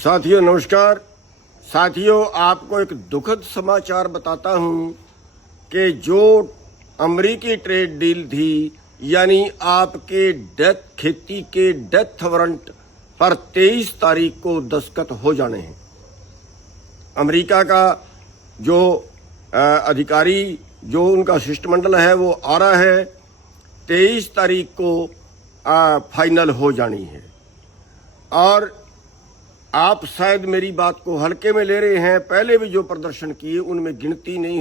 साथियों नमस्कार। साथियों, आपको एक दुखद समाचार बताता हूं कि जो अमेरिकी ट्रेड डील थी, यानी आपके खेती के डेथ वारंट पर 23 तारीख को दस्तखत हो जाने हैं। अमेरिका का जो अधिकारी, जो उनका शिष्टमंडल है, वो आ रहा है। 23 तारीख को फाइनल हो जानी है। और आप शायद मेरी बात को हल्के में ले रहे हैं। पहले भी जो प्रदर्शन किए उनमें गिनती नहीं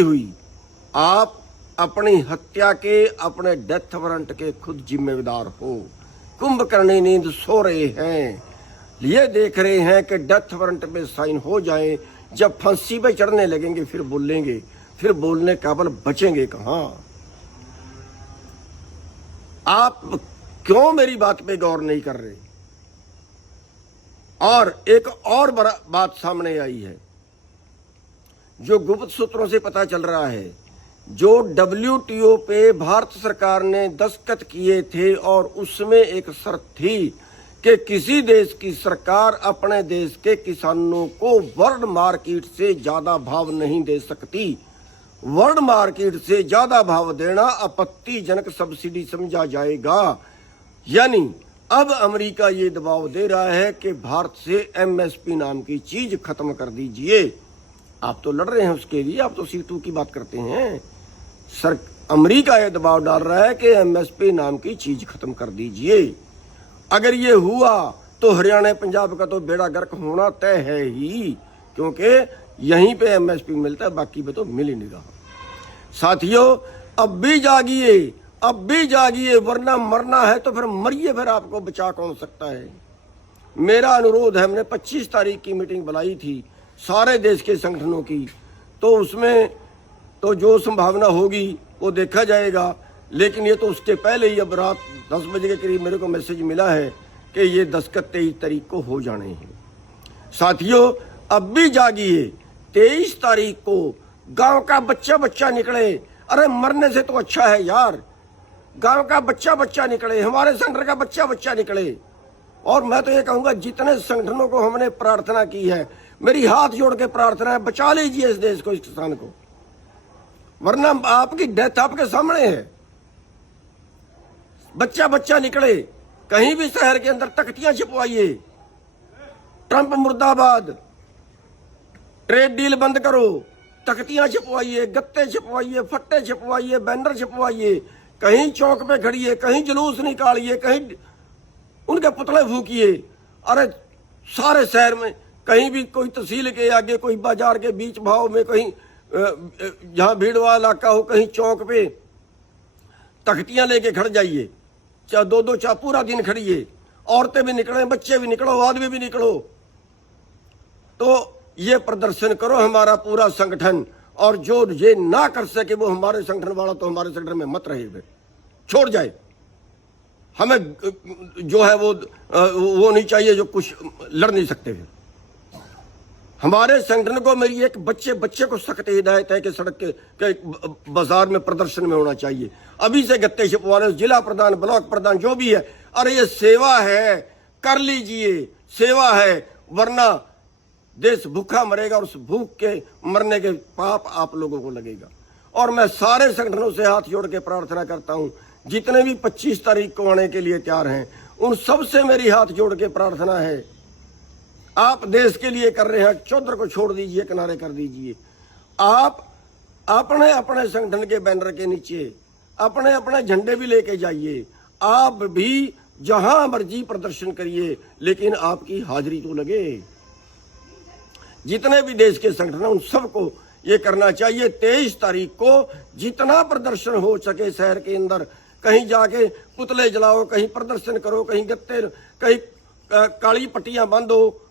हुई। आप अपनी हत्या के, अपने डेथ वारंट के खुद जिम्मेदार हो। कुंभकर्णी नींद सो रहे हैं, ये देख रहे हैं कि डेथ वारंट पे साइन हो जाए। जब फांसी पे चढ़ने लगेंगे फिर बोलेंगे, फिर बोलने काबिल बचेंगे कहां। आप क्यों मेरी बात पे गौर नहीं कर रहे? और एक और बड़ा बात सामने आई है, जो गुप्त सूत्रों से पता चल रहा है। जो WTO पे भारत सरकार ने दस्तखत किए थे और उसमें एक शर्त थी कि किसी देश की सरकार अपने देश के किसानों को वर्ल्ड मार्केट से ज्यादा भाव नहीं दे सकती। वर्ल्ड मार्केट से ज्यादा भाव देना आपत्तिजनक सब्सिडी समझा जाएगा। यानी अब अमेरिका ये दबाव दे रहा है कि भारत से MSP नाम की चीज खत्म कर दीजिए। आप तो लड़ रहे हैं उसके लिए, आप तो C2 की बात करते हैं। अमेरिका ये दबाव डाल रहा है कि MSP नाम की चीज खत्म कर दीजिए। अगर ये हुआ तो हरियाणा पंजाब का तो बेड़ा गर्क होना तय है ही, क्योंकि यहीं पे MSP मिलता है, बाकी पे तो मिल ही नहीं रहा। साथियों, अब भी जागिए, वरना मरना है तो फिर मरिए। फिर आपको बचा कौन सकता है? मेरा अनुरोध है, हमने 25 तारीख की मीटिंग बुलाई थी सारे देश के संगठनों की, तो उसमें तो जो संभावना होगी वो देखा जाएगा। लेकिन ये तो उसके पहले ही अब रात 10 बजे के करीब मेरे को मैसेज मिला है कि ये दस्तखत 23 तारीख को हो जाने हैं। साथियों, अब भी जागिए। 23 तारीख को गांव का बच्चा निकले। अरे मरने से तो अच्छा है यार, गांव का बच्चा निकले, हमारे संगठन का बच्चा निकले। और मैं तो ये कहूंगा, जितने संगठनों को हमने प्रार्थना की है, मेरी हाथ जोड़ के प्रार्थना है, बचा लीजिए इस देश को, इस किसान को, वरना आपकी डेथ आपके सामने है। बच्चा निकले। कहीं भी शहर के अंदर तख्तियां छिपवाइए, ट्रंप मुर्दाबाद, ट्रेड डील बंद करो, तख्तियां छिपवाइए, गत्ते छिपवाइए, फट्टे छिपवाइए, बैनर छिपवाइए, कहीं चौक पे खड़िए, कहीं जुलूस निकालिए, कहीं उनके पुतले फूकिए। अरे सारे शहर में, कहीं भी कोई तहसील के आगे, कोई बाजार के बीच भाव में, कहीं जहां भीड़ वाला इलाका हो, कहीं चौक पे तख्तियां लेके खड़ जाइए। चाहे दो चाहे पूरा दिन खड़िए। औरतें भी निकले, बच्चे भी निकलो, आदमी भी निकलो। तो ये प्रदर्शन करो हमारा पूरा संगठन। और जो ये ना कर सके वो हमारे संगठन वाला तो हमारे संगठन में मत रहे, छोड़ जाए। हमें जो है वो नहीं चाहिए जो कुछ लड़ नहीं सकते हैं। हमारे संगठन को, मेरी एक बच्चे को सख्त हिदायत है कि सड़क के बाजार में प्रदर्शन में होना चाहिए। अभी से गत्ते छिपवाने, जिला प्रधान, ब्लॉक प्रधान जो भी है, अरे ये सेवा है, कर लीजिए, सेवा है, वरना देश भूखा मरेगा और उस भूख के मरने के पाप आप लोगों को लगेगा। और मैं सारे संगठनों से हाथ जोड़ के प्रार्थना करता हूं, जितने भी 25 तारीख को आने के लिए तैयार हैं, उन सब से मेरी हाथ जोड़ के प्रार्थना है, आप देश के लिए कर रहे हैं, चौधर को छोड़ दीजिए, किनारे कर दीजिए। आप अपने अपने संगठन के बैनर के नीचे अपने अपने झंडे भी लेके जाइए। आप भी जहां मर्जी प्रदर्शन करिए, लेकिन आपकी हाजिरी तो लगे। जितने भी देश के संगठन हैं, उन सबको ये करना चाहिए। 23 तारीख को जितना प्रदर्शन हो सके शहर के अंदर, कहीं जाके पुतले जलाओ, कहीं प्रदर्शन करो, कहीं गत्ते, कहीं काली पट्टियां बांधो,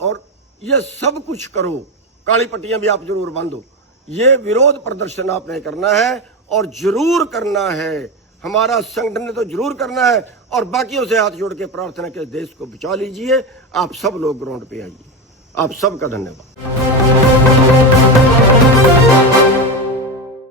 और ये सब कुछ करो। काली पट्टियां भी आप जरूर बांधो। ये विरोध प्रदर्शन आपने करना है और जरूर करना है। हमारा संगठन ने तो जरूर करना है। और बाकियों से हाथ जोड़ के प्रार्थना के देश को बचा लीजिए। आप सब लोग ग्राउंड पे आइए। आप सबका धन्यवाद।